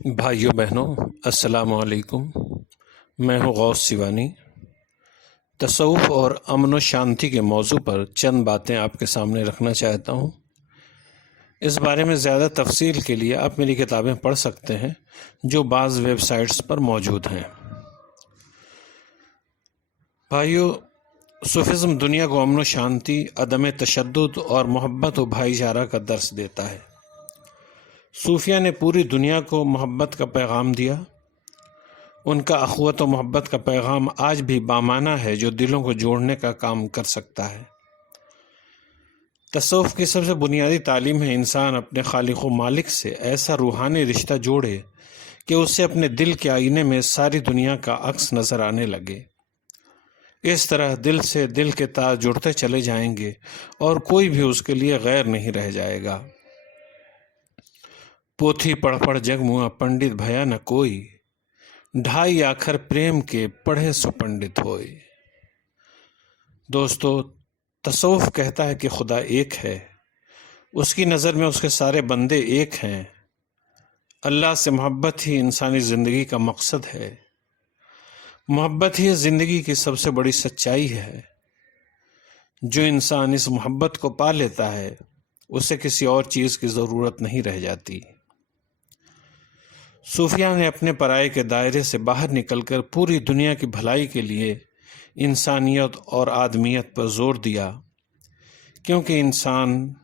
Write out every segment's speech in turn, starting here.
بھائیوں بہنوں، السلام علیکم۔ میں ہوں غوث سیوانی۔ تصوف اور امن و شانتی کے موضوع پر چند باتیں آپ کے سامنے رکھنا چاہتا ہوں۔ اس بارے میں زیادہ تفصیل کے لیے آپ میری کتابیں پڑھ سکتے ہیں جو بعض ویب سائٹس پر موجود ہیں۔ بھائیوں، صوفیزم دنیا کو امن و شانتی، عدم تشدد اور محبت و بھائی چارہ کا درس دیتا ہے۔ صوفیہ نے پوری دنیا کو محبت کا پیغام دیا۔ ان کا اخوت و محبت کا پیغام آج بھی بامعنی ہے جو دلوں کو جوڑنے کا کام کر سکتا ہے۔ تصوف کی سب سے بنیادی تعلیم ہے انسان اپنے خالق و مالک سے ایسا روحانی رشتہ جوڑے کہ اسے اپنے دل کے آئینے میں ساری دنیا کا عکس نظر آنے لگے۔ اس طرح دل سے دل کے تار جڑتے چلے جائیں گے اور کوئی بھی اس کے لیے غیر نہیں رہ جائے گا۔ پوتھی پڑھ پڑھ جگ موا پنڈت بھیا نہ کوئی، ڈھائی آخر پریم کے پڑھے سو پنڈت ہوئے۔ دوستو، تصوف کہتا ہے کہ خدا ایک ہے، اس کی نظر میں اس کے سارے بندے ایک ہیں۔ اللہ سے محبت ہی انسانی زندگی کا مقصد ہے۔ محبت ہی زندگی کی سب سے بڑی سچائی ہے۔ جو انسان اس محبت کو پا لیتا ہے اسے کسی اور چیز کی ضرورت نہیں رہ جاتی۔ صوفیہ نے اپنے پرائے کے دائرے سے باہر نکل کر پوری دنیا کی بھلائی کے لیے انسانیت اور آدمیت پر زور دیا، کیونکہ انسان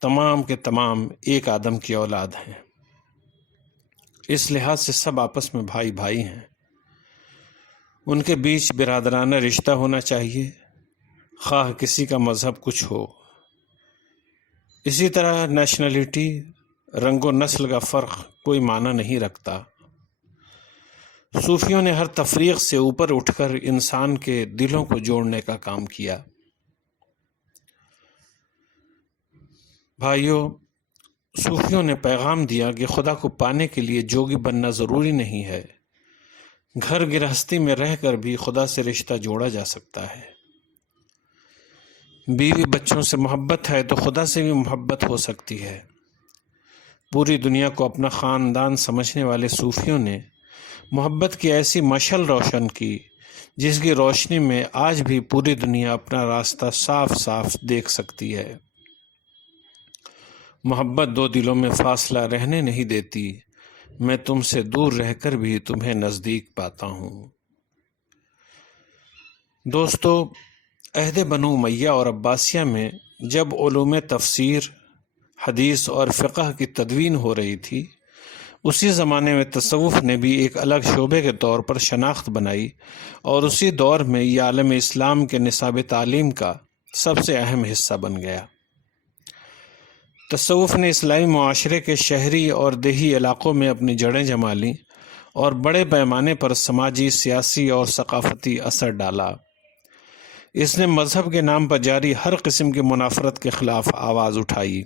تمام کے تمام ایک آدم کی اولاد ہیں۔ اس لحاظ سے سب آپس میں بھائی بھائی ہیں۔ ان کے بیچ برادرانہ رشتہ ہونا چاہیے، خواہ کسی کا مذہب کچھ ہو۔ اسی طرح نیشنلٹی، رنگ و نسل کا فرق کوئی معنی نہیں رکھتا۔ صوفیوں نے ہر تفریق سے اوپر اٹھ کر انسان کے دلوں کو جوڑنے کا کام کیا۔ بھائیوں، صوفیوں نے پیغام دیا کہ خدا کو پانے کے لیے جوگی بننا ضروری نہیں ہے۔ گھر گرہستی میں رہ کر بھی خدا سے رشتہ جوڑا جا سکتا ہے۔ بیوی بچوں سے محبت ہے تو خدا سے بھی محبت ہو سکتی ہے۔ پوری دنیا کو اپنا خاندان سمجھنے والے صوفیوں نے محبت کی ایسی مشعل روشن کی جس کی روشنی میں آج بھی پوری دنیا اپنا راستہ صاف صاف دیکھ سکتی ہے۔ محبت دو دلوں میں فاصلہ رہنے نہیں دیتی، میں تم سے دور رہ کر بھی تمہیں نزدیک پاتا ہوں۔ دوستو، عہد بنو امیہ اور عباسیہ میں جب علوم تفسیر، حدیث اور فقہ کی تدوین ہو رہی تھی، اسی زمانے میں تصوف نے بھی ایک الگ شعبے کے طور پر شناخت بنائی، اور اسی دور میں یہ عالم اسلام کے نصاب تعلیم کا سب سے اہم حصہ بن گیا۔ تصوف نے اسلامی معاشرے کے شہری اور دیہی علاقوں میں اپنی جڑیں جما لیں اور بڑے پیمانے پر سماجی، سیاسی اور ثقافتی اثر ڈالا۔ اس نے مذہب کے نام پر جاری ہر قسم کی منافرت کے خلاف آواز اٹھائی۔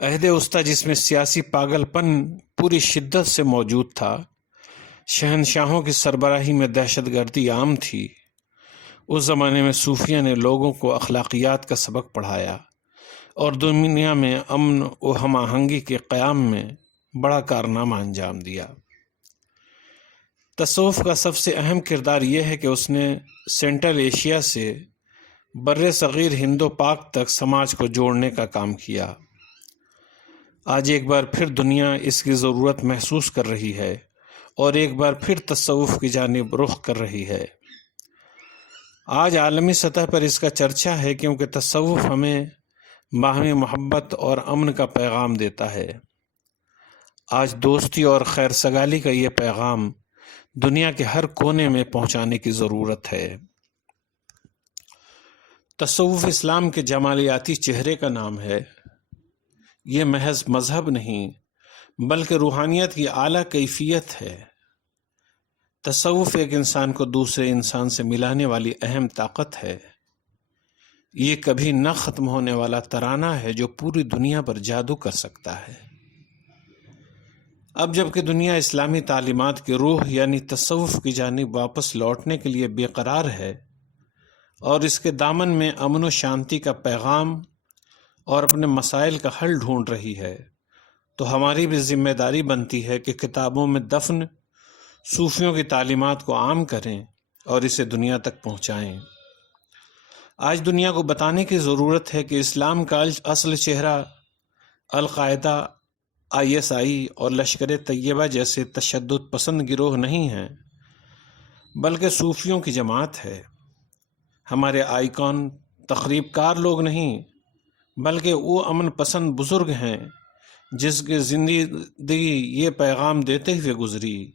عہد وسطیٰ، جس میں سیاسی پاگل پن پوری شدت سے موجود تھا، شہنشاہوں کی سربراہی میں دہشت گردی عام تھی، اس زمانے میں صوفیہ نے لوگوں کو اخلاقیات کا سبق پڑھایا اور دنیا میں امن و ہم آہنگی کے قیام میں بڑا کارنامہ انجام دیا۔ تصوف کا سب سے اہم کردار یہ ہے کہ اس نے سینٹرل ایشیا سے بر صغیر ہند و پاک تک سماج کو جوڑنے کا کام کیا۔ آج ایک بار پھر دنیا اس کی ضرورت محسوس کر رہی ہے اور ایک بار پھر تصوف کی جانب رخ کر رہی ہے۔ آج عالمی سطح پر اس کا چرچا ہے کیونکہ تصوف ہمیں باہمی محبت اور امن کا پیغام دیتا ہے۔ آج دوستی اور خیر سگالی کا یہ پیغام دنیا کے ہر کونے میں پہنچانے کی ضرورت ہے۔ تصوف اسلام کے جمالیاتی چہرے کا نام ہے۔ یہ محض مذہب نہیں بلکہ روحانیت کی اعلیٰ کیفیت ہے۔ تصوف ایک انسان کو دوسرے انسان سے ملانے والی اہم طاقت ہے۔ یہ کبھی نہ ختم ہونے والا ترانہ ہے جو پوری دنیا پر جادو کر سکتا ہے۔ اب جب کہ دنیا اسلامی تعلیمات کی روح یعنی تصوف کی جانب واپس لوٹنے کے لیے بے قرار ہے اور اس کے دامن میں امن و شانتی کا پیغام اور اپنے مسائل کا حل ڈھونڈ رہی ہے، تو ہماری بھی ذمہ داری بنتی ہے کہ کتابوں میں دفن صوفیوں کی تعلیمات کو عام کریں اور اسے دنیا تک پہنچائیں۔ آج دنیا کو بتانے کی ضرورت ہے کہ اسلام کا اصل چہرہ القاعدہ، ISI اور لشکر طیبہ جیسے تشدد پسند گروہ نہیں ہیں، بلکہ صوفیوں کی جماعت ہے۔ ہمارے آئیکن تخریب کار لوگ نہیں، بلکہ وہ امن پسند بزرگ ہیں جس کی زندگی یہ پیغام دیتے ہوئے گزری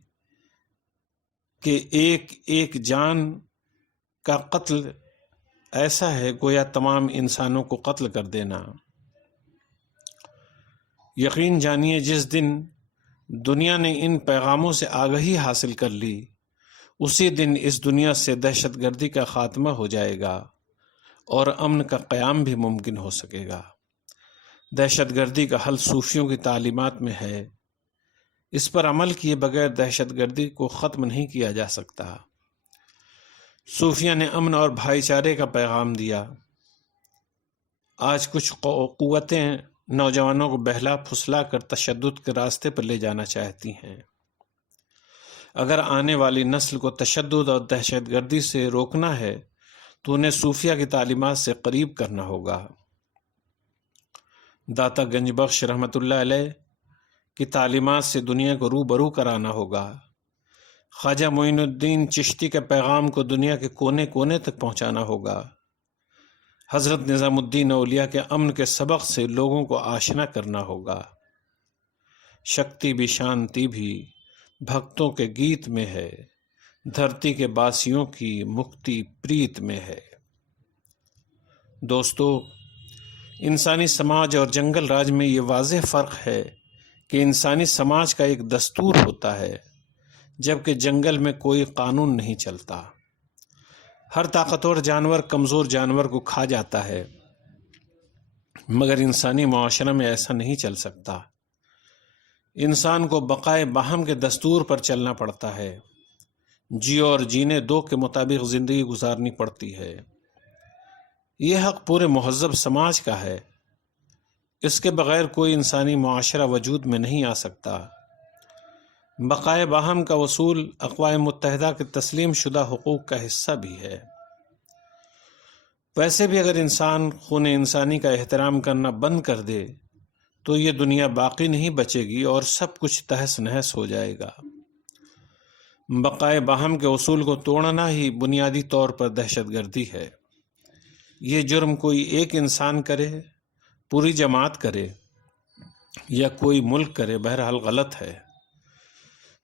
کہ ایک ایک جان کا قتل ایسا ہے گویا تمام انسانوں کو قتل کر دینا۔ یقین جانیے جس دن دنیا نے ان پیغاموں سے آگہی حاصل کر لی، اسی دن اس دنیا سے دہشت گردی کا خاتمہ ہو جائے گا اور امن کا قیام بھی ممکن ہو سکے گا۔ دہشت گردی کا حل صوفیوں کی تعلیمات میں ہے۔ اس پر عمل کیے بغیر دہشت گردی کو ختم نہیں کیا جا سکتا۔ صوفیہ نے امن اور بھائی چارے کا پیغام دیا۔ آج کچھ قوتیں نوجوانوں کو بہلا پھسلا کر تشدد کے راستے پر لے جانا چاہتی ہیں۔ اگر آنے والی نسل کو تشدد اور دہشت گردی سے روکنا ہے تو انہیں صوفیہ کی تعلیمات سے قریب کرنا ہوگا۔ داتا گنج بخش رحمۃ اللہ علیہ کی تعلیمات سے دنیا کو روبرو کرانا ہوگا۔ خواجہ معین الدین چشتی کے پیغام کو دنیا کے کونے کونے تک پہنچانا ہوگا۔ حضرت نظام الدین اولیاء کے امن کے سبق سے لوگوں کو آشنا کرنا ہوگا۔ شکتی بھی شانتی بھی بھکتوں کے گیت میں ہے، دھرتی کے باسیوں کی مکتی پریت میں ہے۔ دوستو، انسانی سماج اور جنگل راج میں یہ واضح فرق ہے کہ انسانی سماج کا ایک دستور ہوتا ہے، جبکہ جنگل میں کوئی قانون نہیں چلتا۔ ہر طاقتور جانور کمزور جانور کو کھا جاتا ہے، مگر انسانی معاشرہ میں ایسا نہیں چل سکتا۔ انسان کو بقائے باہم کے دستور پر چلنا پڑتا ہے۔ جیو اور جینے دو کے مطابق زندگی گزارنی پڑتی ہے۔ یہ حق پورے مہذب سماج کا ہے۔ اس کے بغیر کوئی انسانی معاشرہ وجود میں نہیں آ سکتا۔ بقائے باہم کا اصول اقوام متحدہ کے تسلیم شدہ حقوق کا حصہ بھی ہے۔ ویسے بھی اگر انسان خون انسانی کا احترام کرنا بند کر دے تو یہ دنیا باقی نہیں بچے گی اور سب کچھ تہس نہس ہو جائے گا۔ بقائے باہم کے اصول کو توڑنا ہی بنیادی طور پر دہشت گردی ہے۔ یہ جرم کوئی ایک انسان کرے، پوری جماعت کرے یا کوئی ملک کرے، بہرحال غلط ہے۔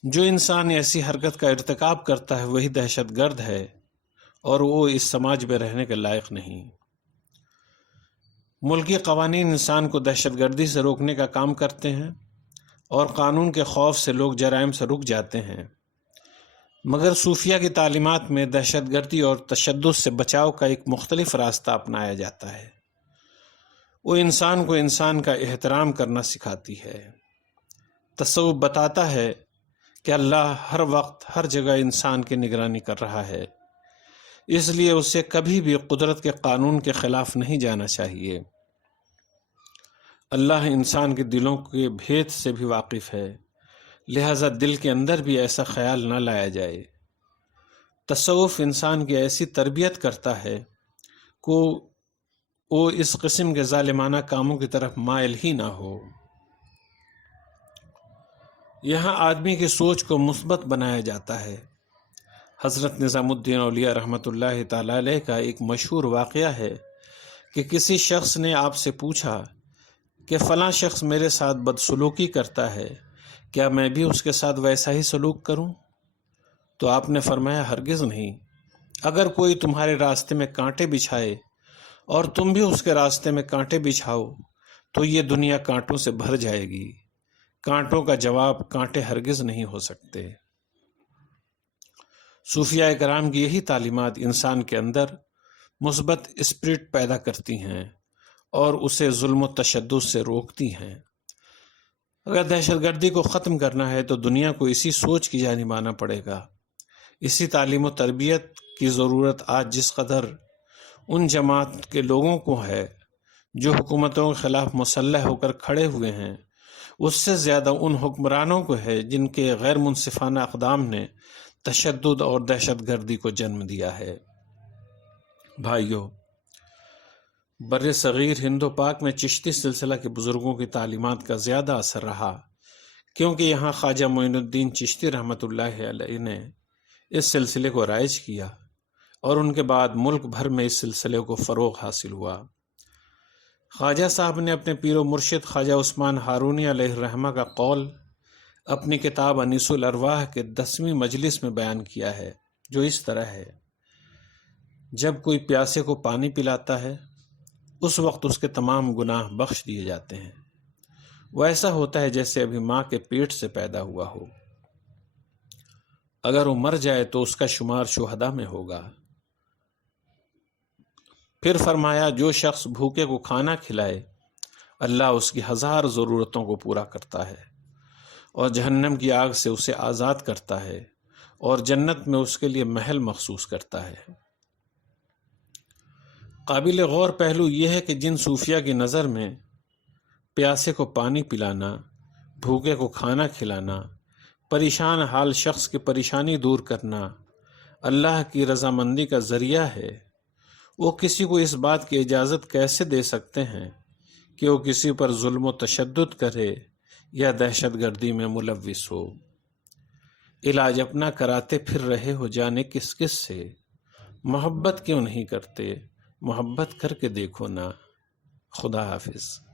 جو انسان ایسی حرکت کا ارتکاب کرتا ہے وہی دہشت گرد ہے اور وہ اس سماج میں رہنے کے لائق نہیں۔ ملکی قوانین انسان کو دہشت گردی سے روکنے کا کام کرتے ہیں اور قانون کے خوف سے لوگ جرائم سے رک جاتے ہیں، مگر صوفیہ کی تعلیمات میں دہشت گردی اور تشدد سے بچاؤ کا ایک مختلف راستہ اپنایا جاتا ہے۔ وہ انسان کو انسان کا احترام کرنا سکھاتی ہے۔ تصوف بتاتا ہے کہ اللہ ہر وقت ہر جگہ انسان کی نگرانی کر رہا ہے، اس لیے اسے کبھی بھی قدرت کے قانون کے خلاف نہیں جانا چاہیے۔ اللہ انسان کے دلوں کے بھید سے بھی واقف ہے، لہذا دل کے اندر بھی ایسا خیال نہ لایا جائے۔ تصوف انسان کی ایسی تربیت کرتا ہے کہ وہ اس قسم کے ظالمانہ کاموں کی طرف مائل ہی نہ ہو۔ یہاں آدمی کی سوچ کو مثبت بنایا جاتا ہے۔ حضرت نظام الدین اولیاء رحمۃ اللہ تعالی علیہ کا ایک مشہور واقعہ ہے کہ کسی شخص نے آپ سے پوچھا کہ فلاں شخص میرے ساتھ بدسلوکی کرتا ہے، کیا میں بھی اس کے ساتھ ویسا ہی سلوک کروں؟ تو آپ نے فرمایا ہرگز نہیں۔ اگر کوئی تمہارے راستے میں کانٹے بچھائے اور تم بھی اس کے راستے میں کانٹے بچھاؤ تو یہ دنیا کانٹوں سے بھر جائے گی۔ کانٹوں کا جواب کانٹے ہرگز نہیں ہو سکتے۔ صوفیہ کرام کی یہی تعلیمات انسان کے اندر مثبت اسپرٹ پیدا کرتی ہیں اور اسے ظلم و تشدد سے روکتی ہیں۔ اگر دہشت گردی کو ختم کرنا ہے تو دنیا کو اسی سوچ کی جانب آنا پڑے گا۔ اسی تعلیم و تربیت کی ضرورت آج جس قدر ان جماعت کے لوگوں کو ہے جو حکومتوں کے خلاف مسلح ہو کر کھڑے ہوئے ہیں اس سے زیادہ ان حکمرانوں کو ہے جن کے غیر منصفانہ اقدام نے تشدد اور دہشت گردی کو جنم دیا ہے۔ بھائیو، بر صغیر ہند و پاک میں چشتی سلسلہ کے بزرگوں کی تعلیمات کا زیادہ اثر رہا، کیونکہ یہاں خواجہ معین الدین چشتی رحمۃ اللہ علیہ نے اس سلسلے کو رائج کیا اور ان کے بعد ملک بھر میں اس سلسلے کو فروغ حاصل ہوا۔ خواجہ صاحب نے اپنے پیر و مرشد خواجہ عثمان ہارونی علیہ الرحمہ کا قول اپنی کتاب انیس الارواح کے 10ویں مجلس میں بیان کیا ہے، جو اس طرح ہے: جب کوئی پیاسے کو پانی پلاتا ہے اس وقت اس کے تمام گناہ بخش دیے جاتے ہیں، وہ ایسا ہوتا ہے جیسے ابھی ماں کے پیٹ سے پیدا ہوا ہو۔ اگر وہ مر جائے تو اس کا شمار شہداء میں ہوگا۔ پھر فرمایا، جو شخص بھوکے کو کھانا کھلائے اللہ اس کی 1000 ضرورتوں کو پورا کرتا ہے اور جہنم کی آگ سے اسے آزاد کرتا ہے اور جنت میں اس کے لیے محل مخصوص کرتا ہے۔ قابل غور پہلو یہ ہے کہ جن صوفیہ کی نظر میں پیاسے کو پانی پلانا، بھوکے کو کھانا کھلانا، پریشان حال شخص کی پریشانی دور کرنا اللہ کی رضامندی کا ذریعہ ہے، وہ کسی کو اس بات کی اجازت کیسے دے سکتے ہیں کہ وہ کسی پر ظلم و تشدد کرے یا دہشت گردی میں ملوث ہو؟ علاج اپنا کراتے پھر رہے ہو جانے کس کس سے، محبت کیوں نہیں کرتے؟ محبت کر کے دیکھو نا۔ خدا حافظ۔